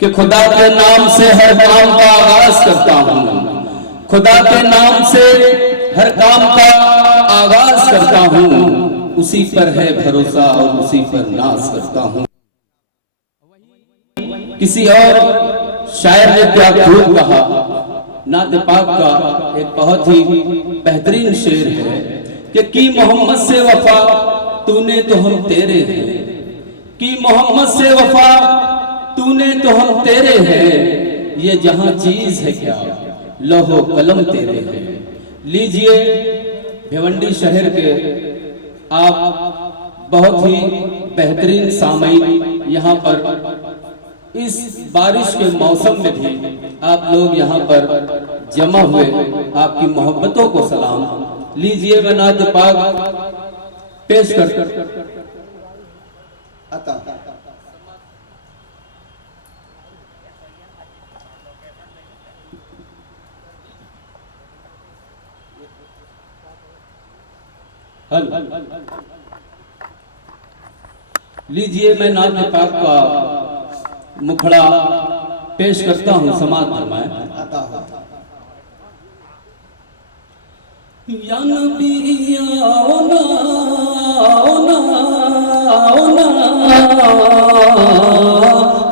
कि खुदा के नाम से हर काम का आगाज करता हूँ, खुदा के नाम से हर काम का आगाज करता हूँ, उसी पर है भरोसा और उसी पर नाज करता हूँ। किसी और शायर ने क्या खूब कहा, नात पाक का एक बहुत ही बेहतरीन शेर है कि की मोहम्मद से वफा तूने तो हम तेरे हैं, की मोहम्मद से वफा तूने तो हम तेरे हैं, ये जहां चीज है क्या लौहो कलम तेरे हैं। लीजिए भिवंडी शहर के आप बहुत ही बेहतरीन सामईन, यहाँ पर इस बारिश के मौसम में भी आप लोग यहाँ पर जमा हुए, आपकी मोहब्बतों को सलाम। लीजिए मैं नात पाक पेश कर लीजिए मैं नात पाक का मुखड़ा पेश करता हूं, समाज फरमाए। या नबी आओ ना, आओ ना, आओ ना,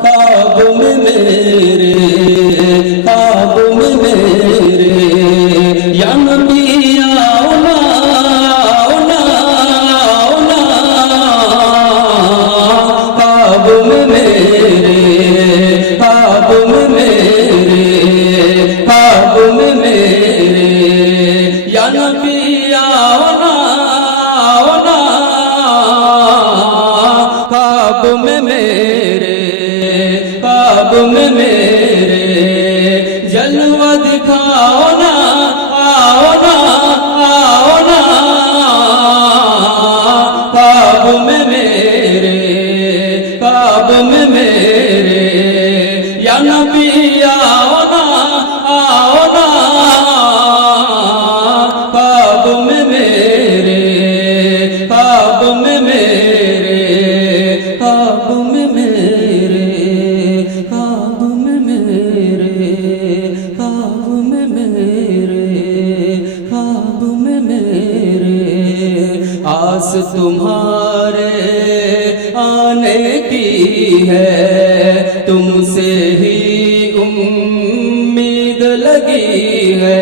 ख्वाब में मेरे, ख्वाब में मेरे, या नबी आओ ना, आओ ना, आओ ना, ख्वाब में मेरे, ख्वाब में मेरे, ख्वाब में मेरे, या नबी आओ ना, आओ ना, ख्वाब में मेरे, ख्वाब में मेरे, जलवा दिखाओ ना, आओ ना, आओ ना, ख्वाब में मेरे, ख्वाब में मेरे, या नबी आओ ना, आओ ना, ख्वाब में मेरे, ख्वाब में मेरे, ख्वाब में मेरे, ख्वाब में मेरे, ख्वाब में मेरे, ख्वाब में मेरे, आस तुम्हारे आने की है, तुमसे ही उम्मीद लगी है,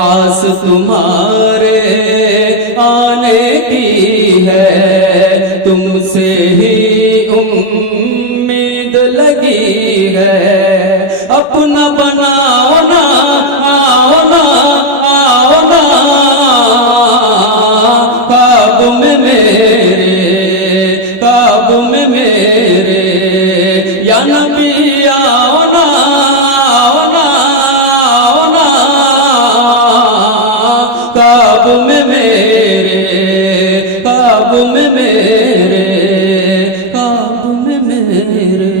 आस तुम्हारे आने की है, तुमसे ही उम्मीद लगी है, अपना बनाओ ना, आओ ना, आओ ना, ख्वाब में मेरे, ख्वाब में मेरे, या नबी आओ ना, आओ ना, आओ ना, ख्वाब में मेरे, ख्वाब में मेरे, ख्वाब में मेरे,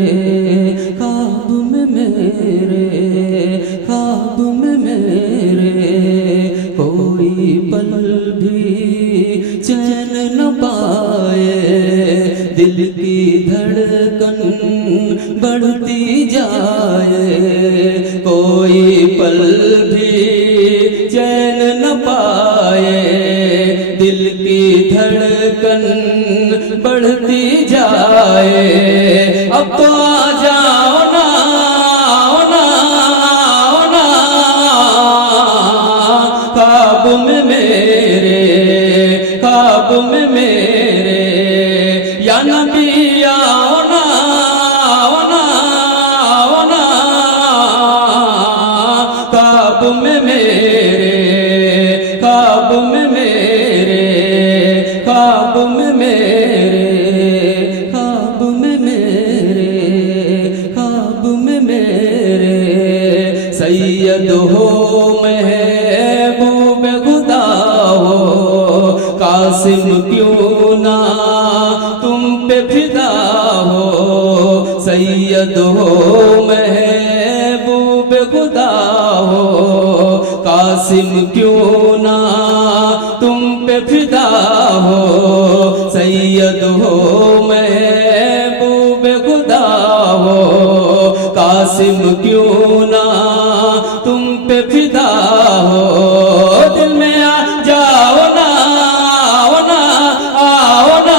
ख्वाब में मेरे, ख्वाब में मेरे, कोई पल भी चैन न पाए, दिल की धड़कन बढ़ती जाए, कोई पल भी चैन न पाए, दिल की धड़कन बढ़ती जाए, अब तो आ जाओ ना, आओ ना, आओ ना, ख्वाब में मेरे, ख्वाब में मेरे, या नबी आओ ना, आओ ना, आओ ना, ख्वाब में मेरे, ख्वाब में मेरे, ख्वाब में मेरे, ख्वाब में मेरे, ख्वाब में मेरे, सैयद हो महबूब खुदा हो, कासिम क्यों ना तुम पे फिदा हो, सैयद हो महबूब खुदा हो, कासिम क्यों ना तुम पे फिदा हो, सैयद हो महबूब खुदा हो, कासिम क्यों ना तुम पे फिदा हो, दिल में आ जाओ ना, आओ ना, आओ ना,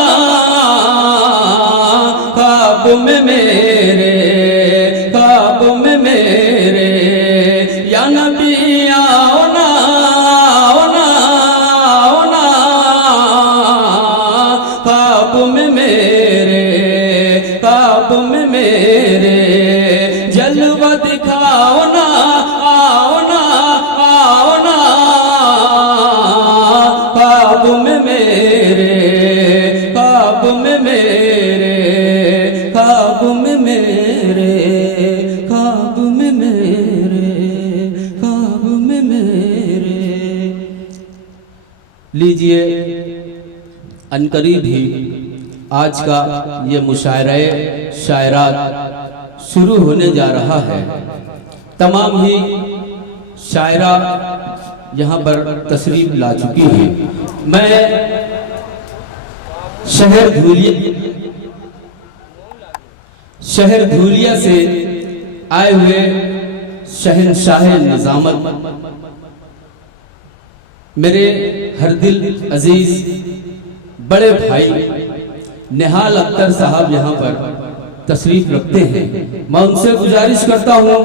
ख्वाब में मेरे, ख्वाब में मेरे, या नबी आओ ना, आओ ना, आओ ना, ख्वाब में मेरे, ख्वाब में मेरे, जलवा दिखाओ ना, आओ ना, आओ ना, ख्वाब में मेरे, ख्वाब में मेरे, ख्वाब में मेरे, ख्वाब में मेरे, ख्वाब में मेरे। लीजिए अनकरीब ही आज का ये मुशायरे शायरात शुरू होने जा रहा है। तमाम ही शायरा यहाँ पर तशरीफ ला चुकी है। मैं शहर धूलिया से आए हुए शहंशाह निजामत मेरे हर दिल अजीज बड़े भाई निहाल अख्तर साहब यहाँ पर तशरीफ रखते हैं। मैं उनसे गुजारिश करता हूँ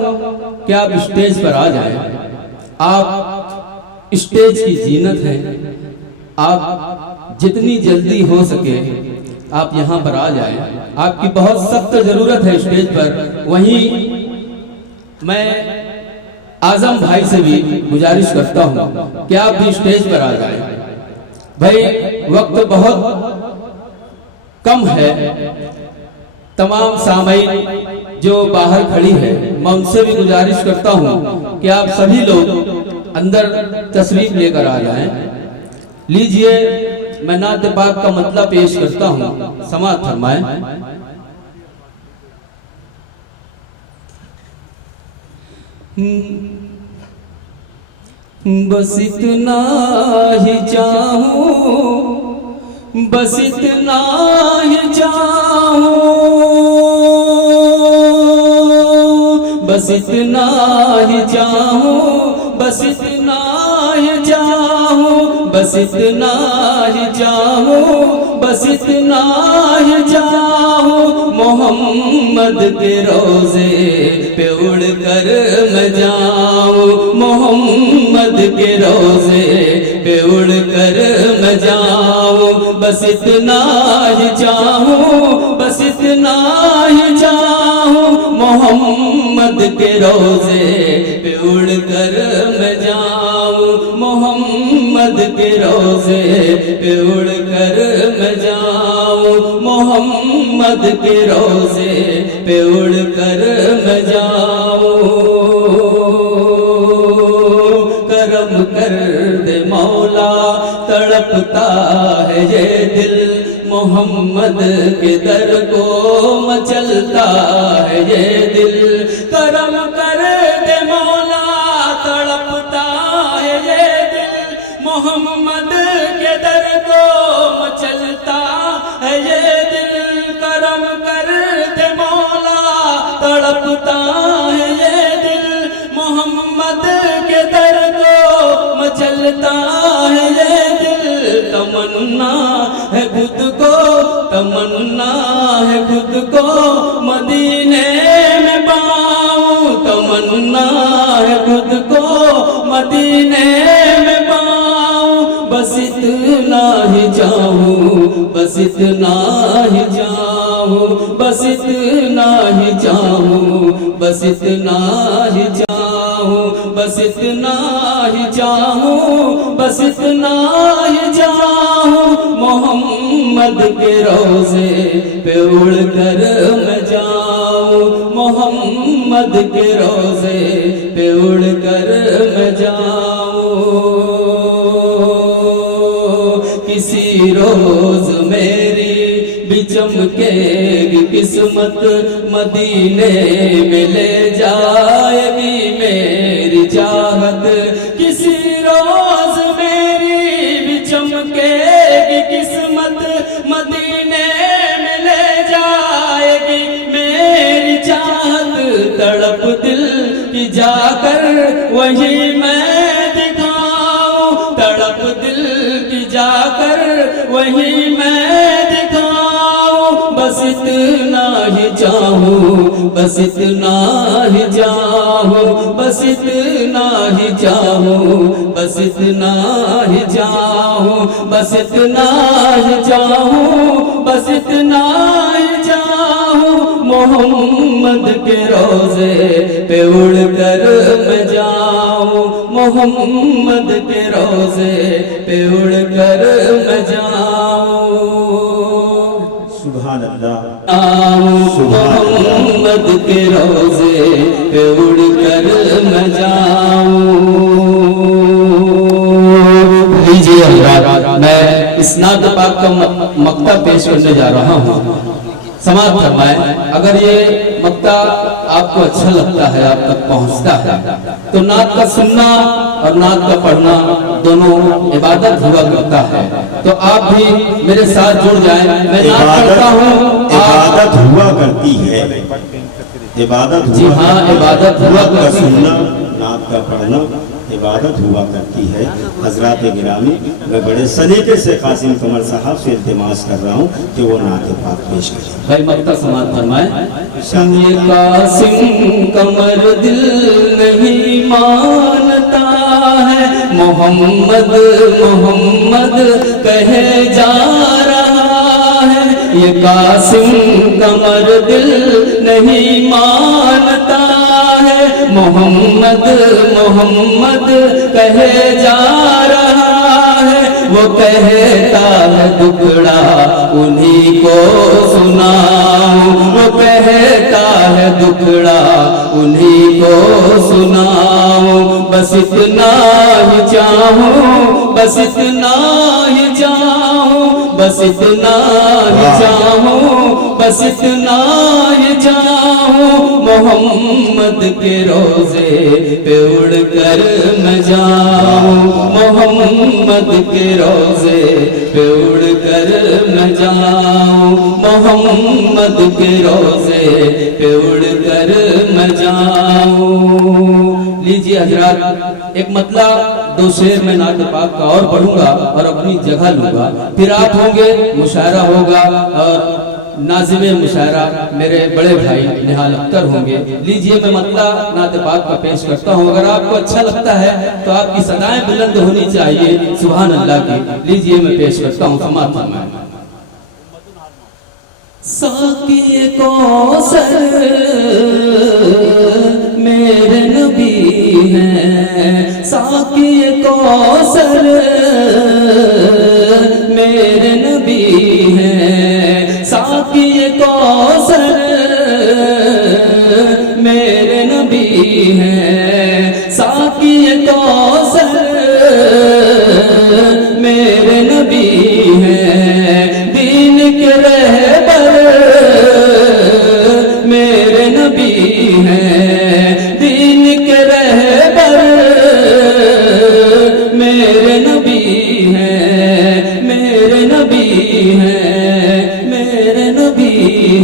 कि आप स्टेज पर आ जाएं। आप स्टेज की जीनत है, आप जितनी जल्दी हो सके आप यहाँ पर आ जाएं। आपकी बहुत सख्त जरूरत है स्टेज पर। वहीं मैं आजम भाई से भी गुजारिश करता हूँ कि आप भी स्टेज पर आ जाएं। भाई वक्त बहुत कम है। तमाम सामईन जो बाहर खड़ी है मैं उनसे भी गुजारिश करता हूँ कि आप सभी लोग अंदर तशरीफ लेकर आ जाएं। लीजिए मैं नात पाक का मतलब पेश करता हूँ, समाअत फरमाएं। बस इतना ही चाहूं, बस इतना ही चाहूं, बस इतना ही चाहूं, बस इतना ही चाहूं, बस इतना ही चाहूं, बस इतना ही चाहूं, मोहम्मद के रोजे पे उड़ कर मैं जाऊं, मोहम्मद के रोजे पे उड़ कर मैं जाऊं, बस इतना ही चाहूं, बस इतना ही चाहूं, मोहम्मद के रोजे पे उड़ कर मैं जाऊं, मोहम्मद के रोजे पे उड़ कर मैं जाऊं, मोहम्मद के रोजे पे उड़ कर मैं जाऊं। करम कर दे मौला तड़पता है ये दिल, मोहम्मद के दर को मचलता है ये दिल, करम कर दे मौला तड़पता है ये दिल, मोहम्मद के दर को मचलता है ये दिल, करम कर दे मौला तड़पता है ये दिल, मोहम्मद के दर को मचलता है ये दिल, तमन्ना है खुद को, तमन्ना है खुद को मदीने में पाऊं, तमन्ना है खुद को मदीने में पाऊं, बस इतना ही चाहूं, बस इतना ही चाहूं, बस इतना ही चाहूं, बस इतना ही चाहूं, बस इतना ही चाहूं, बस इतना ही चाहूं, मोहम्मद के रोजे पे उड़ कर मैं जाऊं, मोहम्मद के रोजे पे उड़ कर मैं जाऊं। किसी रोज मेरी भी चमकेगी किस्मत, मदीने में ले जाएगी मेरी चाहत, किसी रोज मेरी भी चमकेगी किस्मत, मदीने में ले जाएगी मेरी चाहत, वही मैं दिखाऊं, तड़प दिल की जाकर वही मैं दिखाऊं। बस इतना ही चाहूं, बस इतना ही चाहूं, बस इतना ही चाहूं, बस इतना ही चाहूं, बस इतना ही चाहूं, बस इतना ही चाहूं। मोहम्मद के रोजे पे उड़ कर मैं जाऊं, मोहम्मद के रोजे पे उड़ कर मैं जाऊं। सुभान अल्लाह, मोहम्मद के रोजे पे उड़ कर मैं जाऊं। लीजिए हज़रात, मैं इस नात पाक का मक्ता पेश करने जा रहा हूँ, समाप्त फरमाए। अगर ये मक्ता आपको अच्छा लगता है, आप तक पहुंचता है, तो नात का सुनना और नात का पढ़ना दोनों इबादत हुआ करता है। तो आप भी मेरे साथ जुड़ जाएं। मैं नात पढ़ता हूँ, इबादत हुआ करती है, इबादत। जी हाँ, इबादत हुआ करती है। सुनना, नात का पढ़ना इबादत हुआ करती है। हजरात गिरामी, मैं बड़े सलीके से कासिम कमर साहब से इल्तिमास कर रहा हूँ कि वो नात पाक पेश करें। भाई मक्ता समाप्त फरमाए। ये कासिम कमर दिल नहीं मानता है, मोहम्मद मोहम्मद कहे जा रहा है। ये कासिम कमर दिल नहीं मानता है, मोहम्मद मोहम्मद कहे जा रहा है। वो कहता है दुखड़ा उन्हीं को सुनाऊं, वो कहता है दुखड़ा उन्हीं को सुनाऊं। बस इतना ही चाहूं, बस इतना ही चाहूं, बस इतना ही चाहूं, बस इतना ही चाहूं। मोहम्मद के रोजे पे उड़ कर मैं जाऊं, मोहम्मद के रोजे पे उड़ कर मैं जाऊं, मोहम्मद के रोजे पे उड़ कर मैं जाऊं। लीजिए हजरात, एक मतला दो शेर में नात पाक का और पढ़ूंगा और अपनी जगह लूंगा, फिर आप होंगे, मुशायरा होगा और नाज़िमे मुशायरा मेरे बड़े भाई निहाल अख्तर होंगे। लीजिए मैं मतला नात पाक का पेश करता हूँ। अगर आपको अच्छा लगता है तो आपकी सदाएं बुलंद होनी चाहिए सुभान अल्लाह की। लीजिए मैं पेश करता हूँ, समाप्त फरमाएं। साक़ी कौसर मेरे नबी हैं, साक़ी कौसर मेरे नबी हैं, साक़ी कौसर मेरे नबी हैं, साक़ी कौसर मेरे नबी हैं। दीन के रहबर मेरे नबी हैं, दीन के रहबर मेरे नबी हैं, मेरे नबी हैं, मेरे नबी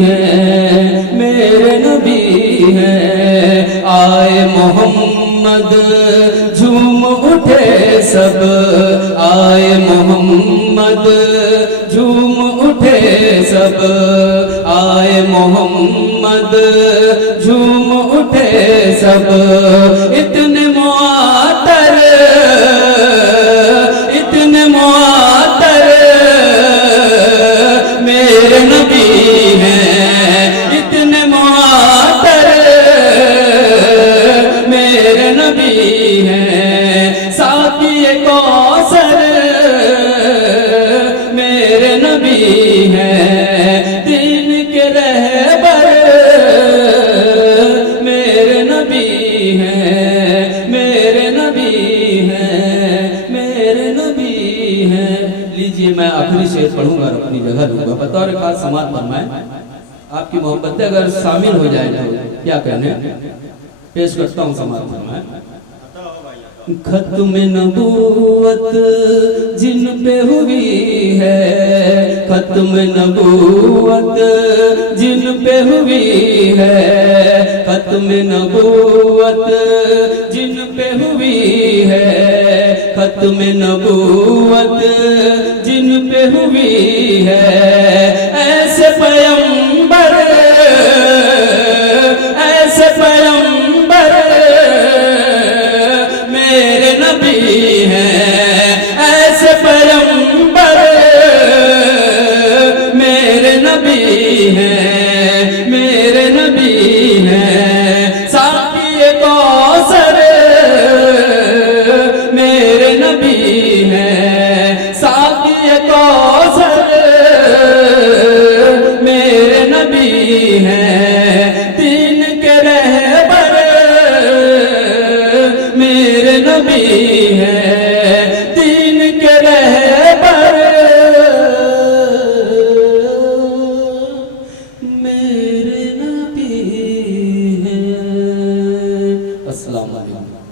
हैं, मेरे नबी हैं। आए मोहम्मद झूम उठे सब, आए मोहम्मद झूम उठे सब, आए मोहम्मद झूम उठे सब। इतने मुआतर, इतने मुआतर मेरे नबी हैं, इतने मुआतर मेरे नबी हैं। साक़ी कौसर मेरे नबी हैं, दीन के रहबर मेरे नबी हैं, मेरे नबी हैं, मेरे नबी हैं। लीजिए मैं आखिरी शेर पढ़ूंगा और अपनी जगह लूंगा। बतौर खास समाप्त फरमाएं। आपकी मोहब्बतें अगर शामिल हो जाए तो क्या कहने, पेश करता हूँ, समाप्त फरमाएं। खत्म नबूवत जिन पे हुई है, खत्म नबूवत जिन पे हुई है, खत्म नबूवत जिन पे हुई है, खत्म नबूवत जिन पे हुई है, ऐसे पैगंबर, ऐसे पैगंबर मेरे नबी हैं, ऐसे पैगंबर मेरे नबी हैं, मेरे नबी हैं। साक़ी कौसर मेरे नबी हैं, साक़ी कौसर मेरे नबी हैं। दीन के रहबर मेरे नबी हैं।